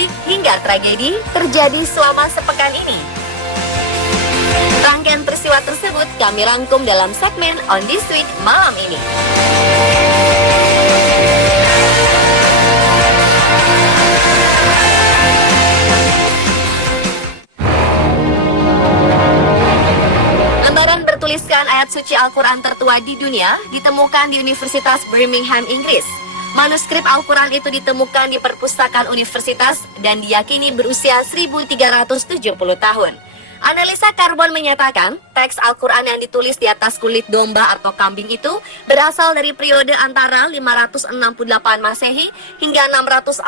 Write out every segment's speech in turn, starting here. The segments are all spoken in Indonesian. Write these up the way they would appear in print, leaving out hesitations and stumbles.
menarik hingga tragedi terjadi selama sepekan ini. Rangkaian peristiwa tersebut kami rangkum dalam segmen On This Week malam ini. Lembaran bertuliskan ayat suci Al-Quran tertua di dunia ditemukan di Universitas Birmingham, Inggris. Manuskrip Al-Quran itu ditemukan di perpustakaan universitas dan diyakini berusia 1370 tahun. Analisa karbon menyatakan teks Al-Quran yang ditulis di atas kulit domba atau kambing itu berasal dari periode antara 568 Masehi hingga 645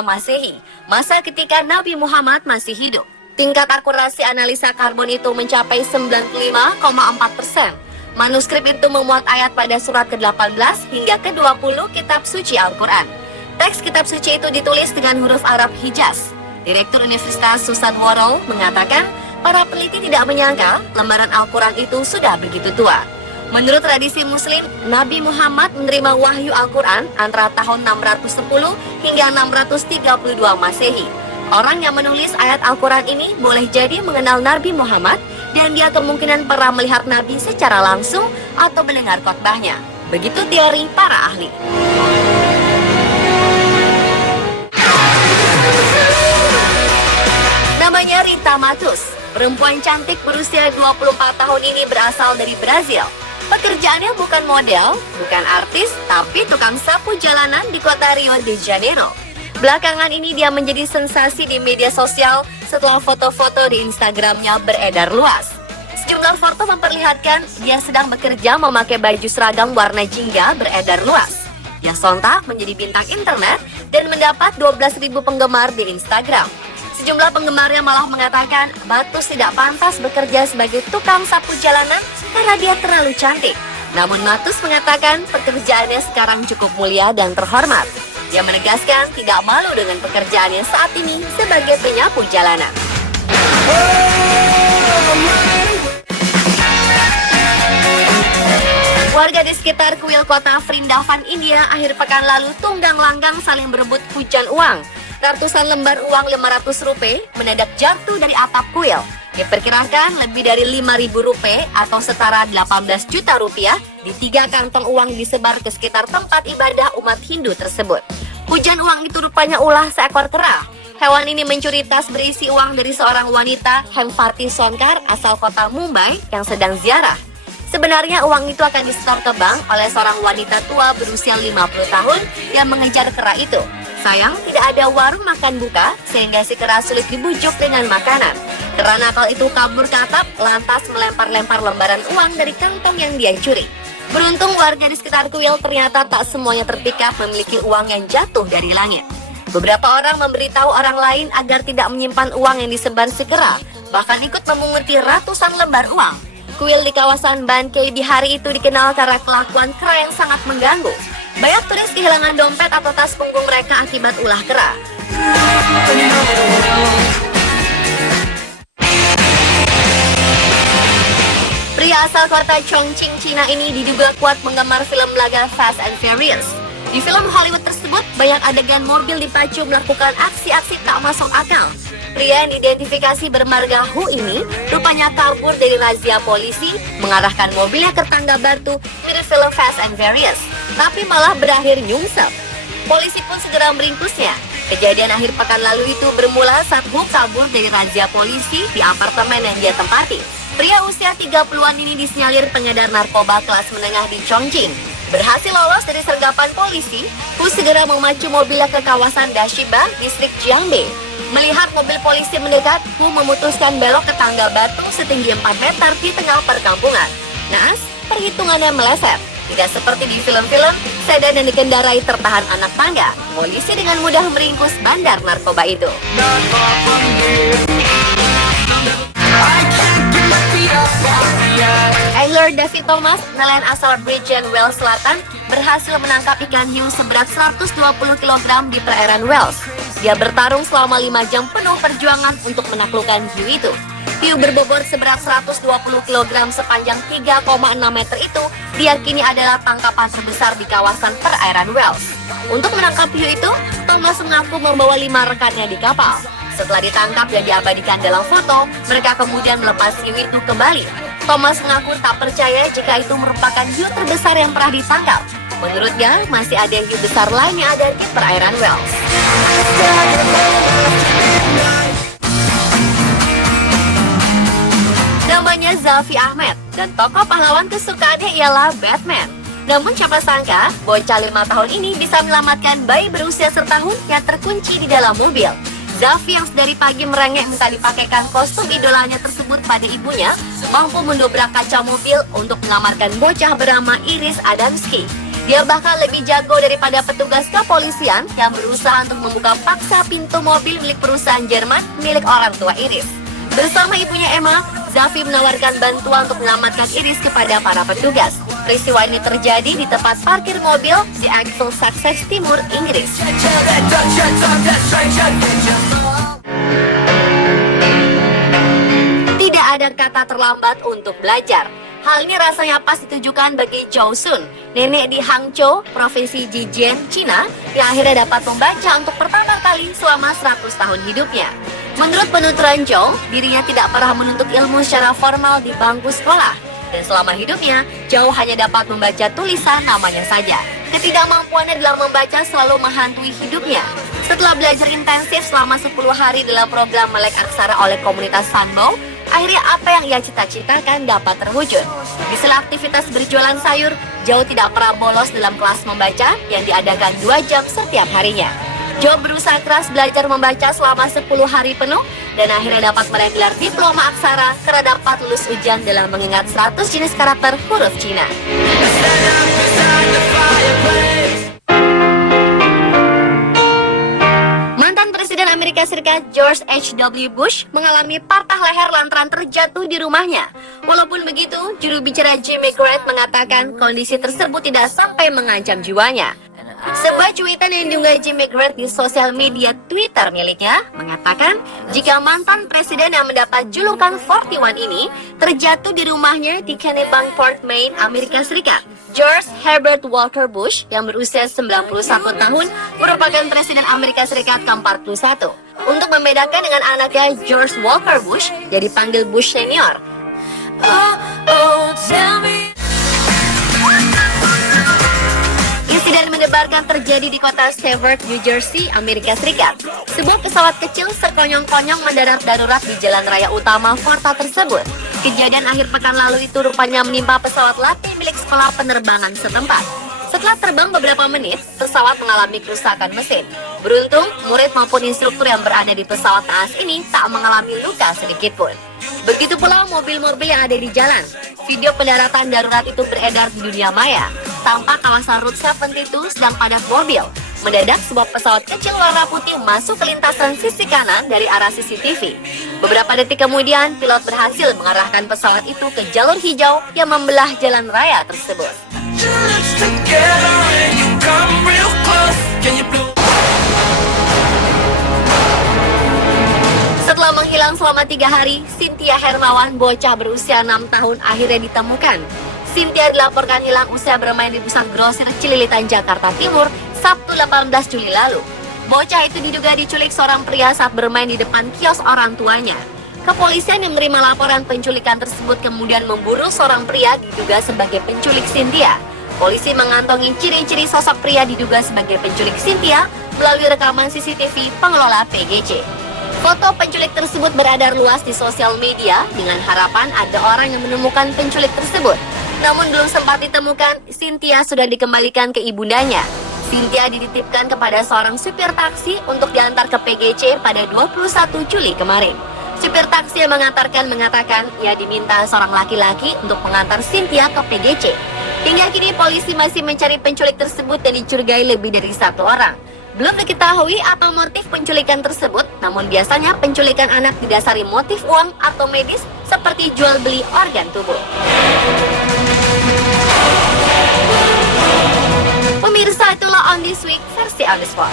Masehi, masa ketika Nabi Muhammad masih hidup. Tingkat akurasi analisa karbon itu mencapai 95,4%. Manuskrip itu memuat ayat pada surat ke-18 hingga ke-20 kitab suci Al-Quran. Teks kitab suci itu ditulis dengan huruf Arab Hijaz. Direktur Universitas Susan Worrell mengatakan, para peneliti tidak menyangka lembaran Al-Quran itu sudah begitu tua. Menurut tradisi Muslim, Nabi Muhammad menerima wahyu Al-Quran antara tahun 610 hingga 632 Masehi. Orang yang menulis ayat Al-Quran ini boleh jadi mengenal Nabi Muhammad dan dia kemungkinan pernah melihat Nabi secara langsung atau mendengar khotbahnya. Begitu teori para ahli. Namanya Rita Matus. Perempuan cantik berusia 24 tahun ini berasal dari Brazil. Pekerjaannya bukan model, bukan artis, tapi tukang sapu jalanan di kota Rio de Janeiro. Belakangan ini dia menjadi sensasi di media sosial setelah foto-foto di Instagramnya beredar luas. Sejumlah foto memperlihatkan dia sedang bekerja memakai baju seragam warna jingga beredar luas. Dia sontak menjadi bintang internet dan mendapat 12.000 penggemar di Instagram. Sejumlah penggemarnya malah mengatakan Matus tidak pantas bekerja sebagai tukang sapu jalanan karena dia terlalu cantik. Namun Matus mengatakan pekerjaannya sekarang cukup mulia dan terhormat. Dia menegaskan tidak malu dengan pekerjaannya saat ini sebagai penyapu jalanan. Warga di sekitar kuil kota Vrindavan, India akhir pekan lalu tunggang langgang saling berebut hujan uang. Ratusan lembar uang 500 rupiah mendadak jatuh dari atap kuil. Diperkirakan lebih dari 5.000 rupiah atau setara 18 juta rupiah di 3 kantong uang disebar ke sekitar tempat ibadah umat Hindu tersebut. Hujan uang itu rupanya ulah seekor kera. Hewan ini mencuri tas berisi uang dari seorang wanita, Hemfati Sonkar, asal kota Mumbai yang sedang ziarah. Sebenarnya uang itu akan disetor ke bank oleh seorang wanita tua berusia 50 tahun yang mengejar kera itu. Sayang, tidak ada warung makan buka sehingga si kera sulit dibujuk dengan makanan. Kera nakal itu kabur ke atap lantas melempar-lempar lembaran uang dari kantong yang dia curi. Beruntung warga di sekitar kuil ternyata tak semuanya terpikat memiliki uang yang jatuh dari langit. Beberapa orang memberitahu orang lain agar tidak menyimpan uang yang disebar si kera, bahkan ikut memunguti ratusan lembar uang. Kuil di kawasan Bankei di hari itu dikenal karena kelakuan kera yang sangat mengganggu. Banyak turis kehilangan dompet atau tas punggung mereka akibat ulah kera. Pria asal kota Chongqing, Cina ini diduga kuat penggemar film laga Fast and Furious. Di film Hollywood tersebut, banyak adegan mobil dipacu melakukan aksi-aksi tak masuk akal. Pria yang diidentifikasi bermarga Hu ini rupanya kabur dari razia polisi, mengarahkan mobilnya ke tangga batu mirip film Fast and Furious, tapi malah berakhir nyungsep. Polisi pun segera meringkusnya. Kejadian akhir pekan lalu itu bermula saat Hu kabur dari razia polisi di apartemen yang dia tempati. Pria usia 30-an ini disinyalir pengedar narkoba kelas menengah di Chongqing. Berhasil lolos dari sergapan polisi, Hu segera memacu mobilnya ke kawasan Dashiba, distrik Jiangbe. Melihat mobil polisi mendekat, Hu memutuskan belok ke tangga batu setinggi 4 meter di tengah perkampungan. Naas, perhitungannya meleset. Tidak seperti di film-film, sedan yang dikendarai tertahan anak tangga. Polisi dengan mudah meringkus bandar narkoba itu. Angler David Thomas, nelayan asal Bridgend, Wales Selatan, berhasil menangkap ikan hiu seberat 120 kg di perairan Wales. Dia bertarung selama 5 jam penuh perjuangan untuk menaklukkan hiu itu. Hiu berbobot seberat 120 kg sepanjang 3,6 meter itu diyakini adalah tangkapan terbesar di kawasan perairan Wales. Untuk menangkap hiu itu, Thomas mengaku membawa 5 rekannya di kapal. Setelah ditangkap dan diabadikan dalam foto, mereka kemudian melepas hiu itu kembali. Thomas mengaku tak percaya jika itu merupakan hiu terbesar yang pernah ditangkap. Menurutnya, masih ada hiu besar lain yang ada di perairan Wales. Namanya Zafy Ahmed, dan tokoh pahlawan kesukaannya ialah Batman. Namun siapa sangka, bocah 5 tahun ini bisa menyelamatkan bayi berusia setahun yang terkunci di dalam mobil. Zafy yang sedari pagi merengek minta dipakaikan kostum idolanya tersebut pada ibunya, mampu mendobrak kaca mobil untuk menyelamatkan bocah bernama Iris Adamski. Dia bahkan lebih jago daripada petugas kepolisian yang berusaha untuk membuka paksa pintu mobil milik perusahaan Jerman milik orang tua Iris. Bersama ibunya Emma, Zafy menawarkan bantuan untuk menyelamatkan Iris kepada para petugas. Peristiwa ini terjadi di tempat parkir mobil di Axel Sussex Timur, Inggris. Tidak ada kata terlambat untuk belajar. Hal ini rasanya pas ditujukan bagi Zhou Sun, nenek di Hangzhou, Provinsi Zhejiang, Cina, yang akhirnya dapat membaca untuk pertama kali selama 100 tahun hidupnya. Menurut penuturan Zhou, dirinya tidak pernah menuntut ilmu secara formal di bangku sekolah. Dan selama hidupnya, Zhou hanya dapat membaca tulisan namanya saja. Ketidakmampuannya dalam membaca selalu menghantui hidupnya. Setelah belajar intensif selama 10 hari dalam program Melek Aksara oleh komunitas Sanbo, akhirnya apa yang ia cita-citakan dapat terwujud. Di sela aktivitas berjualan sayur, Zhou tidak pernah bolos dalam kelas membaca yang diadakan 2 jam setiap harinya. Zhou berusaha keras belajar membaca selama 10 hari penuh dan akhirnya dapat meraih gelar diploma aksara karena dapat lulus ujian dalam mengingat 100 jenis karakter huruf Cina. Mantan Presiden Amerika Serikat George H.W. Bush mengalami patah leher lantaran terjatuh di rumahnya. Walaupun begitu, juru bicara Jimmy Carter mengatakan kondisi tersebut tidak sampai mengancam jiwanya. Sebuah cuitan yang diunggah Jimmy Carter di sosial media Twitter miliknya mengatakan jika mantan presiden yang mendapat julukan 41 ini terjatuh di rumahnya di Kennebunkport, Maine, Amerika Serikat. George Herbert Walker Bush yang berusia 91 tahun merupakan presiden Amerika Serikat ke-41. Untuk membedakan dengan anaknya George Walker Bush yang dipanggil Bush Senior. Insiden mendebarkan terjadi di kota Stewart, New Jersey, Amerika Serikat. Sebuah pesawat kecil sekonyong-konyong mendarat darurat di jalan raya utama kota tersebut. Kejadian akhir pekan lalu itu rupanya menimpa pesawat latih milik sekolah penerbangan setempat. Setelah terbang beberapa menit, pesawat mengalami kerusakan mesin. Beruntung, murid maupun instruktur yang berada di pesawat naas ini tak mengalami luka sedikitpun. Begitu pula mobil-mobil yang ada di jalan. Video pendaratan darurat itu beredar di dunia maya. Tampak kawasan Route 72 sedang padat mobil. Mendadak sebuah pesawat kecil warna putih masuk ke lintasan sisi kanan dari arah CCTV. Beberapa detik kemudian, pilot berhasil mengarahkan pesawat itu ke jalur hijau yang membelah jalan raya tersebut. Setelah menghilang selama 3 hari, Cynthia Hermawan, bocah berusia 6 tahun akhirnya ditemukan. Cynthia dilaporkan hilang usai bermain di pusat grosir Cililitan, Jakarta Timur, Sabtu 18 Juli lalu. Bocah itu diduga diculik seorang pria saat bermain di depan kios orang tuanya. Kepolisian yang menerima laporan penculikan tersebut kemudian memburu seorang pria diduga sebagai penculik Cynthia. Polisi mengantongi ciri-ciri sosok pria diduga sebagai penculik Cynthia melalui rekaman CCTV pengelola PGC. Foto penculik tersebut beredar luas di sosial media dengan harapan ada orang yang menemukan penculik tersebut. Namun belum sempat ditemukan, Cynthia sudah dikembalikan ke ibundanya. Cynthia dititipkan kepada seorang supir taksi untuk diantar ke PGC pada 21 Juli kemarin. Supir taksi yang mengatakan ia diminta seorang laki-laki untuk mengantar Cynthia ke PGC. Hingga kini polisi masih mencari penculik tersebut dan dicurigai lebih dari 1 orang. Belum diketahui apa motif penculikan tersebut, namun biasanya penculikan anak didasari motif uang atau medis seperti jual beli organ tubuh. Pemirsa, itulah On This Week versi On The Spot.